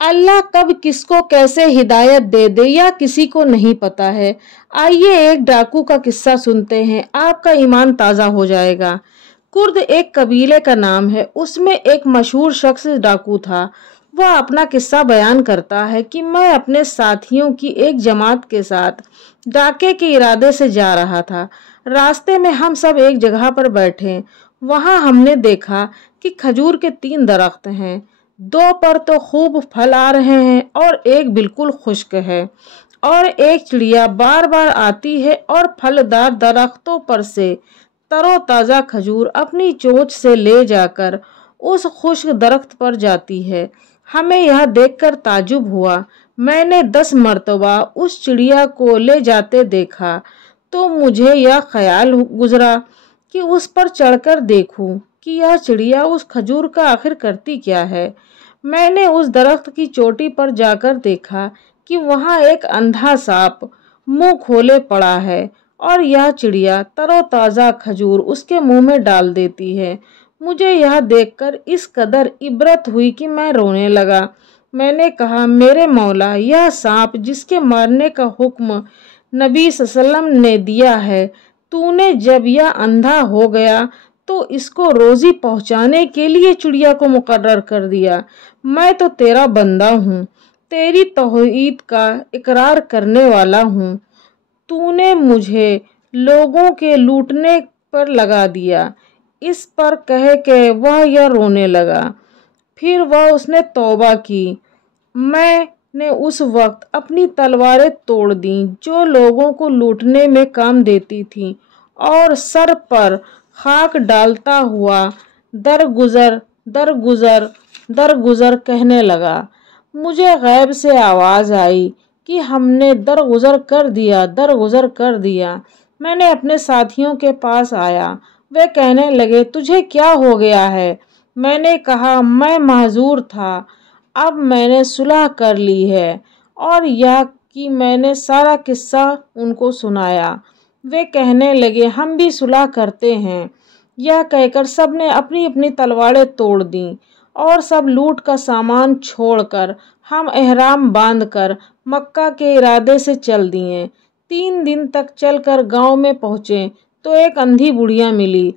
अल्लाह कब किसको कैसे हिदायत दे दे या किसी को नहीं पता है। आइए एक डाकू का किस्सा सुनते हैं, आपका ईमान ताज़ा हो जाएगा। कुर्द एक कबीले का नाम है। उसमें एक मशहूर शख्स डाकू था। वह अपना किस्सा बयान करता है कि मैं अपने साथियों की एक जमात के साथ डाके के इरादे से जा रहा था। रास्ते में हम सब एक जगह पर बैठे। वहां हमने देखा कि खजूर के 3 दरख्त हैं। 2 पर तो खूब फल आ रहे हैं और एक बिल्कुल खुश्क है, और एक चिड़िया बार बार आती है और फलदार दरख्तों पर से तरोताजा खजूर अपनी चोंच से ले जाकर उस खुश्क दरख्त पर जाती है। हमें यह देखकर ताजुब हुआ। मैंने 10 मर्तबा उस चिड़िया को ले जाते देखा तो मुझे यह ख्याल गुजरा कि उस पर चढ़कर देखूं कि यह चिड़िया उस खजूर का आखिर करती क्या है। मैंने उस दरख्त की चोटी पर जाकर देखा कि वहां एक अंधा सांप मुंह खोले पड़ा है और यह चिड़िया तरोताजा खजूर उसके मुंह में डाल देती है। मुझे यह देखकर इस कदर इबरत हुई कि मैं रोने लगा। मैंने कहा, मेरे मौला, यह सांप जिसके मारने का हुक्म नबी सल्लल्लाहु अलैहि वसल्लम ने दिया है, तूने जब यह अंधा हो गया तो इसको रोजी पहुंचाने के लिए चिड़िया को मुकर्रर कर दिया। मैं तो तेरा बंदा हूँ, तेरी तौहीद का इकरार करने वाला हूँ। तूने मुझे लोगों के लूटने पर लगा दिया। इस पर कह के वह यह रोने लगा। फिर उसने तौबा की। मैंने उस वक्त अपनी तलवारें तोड़ दी जो लोगों को लूटने में काम देती थीं, और सर पर खाक डालता हुआ दरगुजर दरगुजर दरगुजर कहने लगा। मुझे गैब से आवाज़ आई कि हमने दरगुजर कर दिया, दरगुजर कर दिया। मैंने अपने साथियों के पास आया। वे कहने लगे, तुझे क्या हो गया है? मैंने कहा, मैं माजूर था, अब मैंने सुलह कर ली है। और यह कि मैंने सारा किस्सा उनको सुनाया। वे कहने लगे, हम भी सुलह करते हैं। यह कहकर सब ने अपनी अपनी तलवारें तोड़ दी और सब लूट का सामान छोड़कर हम एहराम बांधकर मक्का के इरादे से चल दिए। 3 दिन तक चलकर गांव में पहुंचे तो एक अंधी बुढ़िया मिली।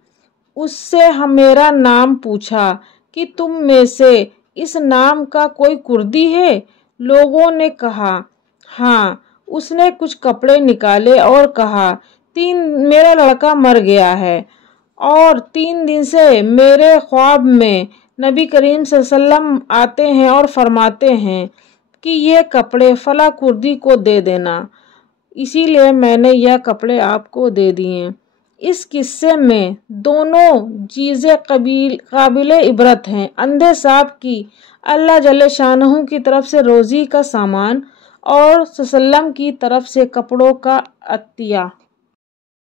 उससे मेरा नाम पूछा कि तुम में से इस नाम का कोई कुर्दी है? लोगों ने कहा, हाँ। उसने कुछ कपड़े निकाले और कहा, मेरा लड़का मर गया है और 3 दिन से मेरे ख्वाब में नबी करीम सल्लल्लाहु अलैहि वसल्लम आते हैं और फरमाते हैं कि ये कपड़े फला कुर्दी को दे देना, इसीलिए मैंने यह कपड़े आपको दे दिए। इस किस्से में दोनों चीज़ें काबिल इबरत हैं। अंधे सांप की अल्लाह जल्ले शानहू की तरफ से रोज़ी का सामान और सल्लम की तरफ से कपड़ों का अतिया।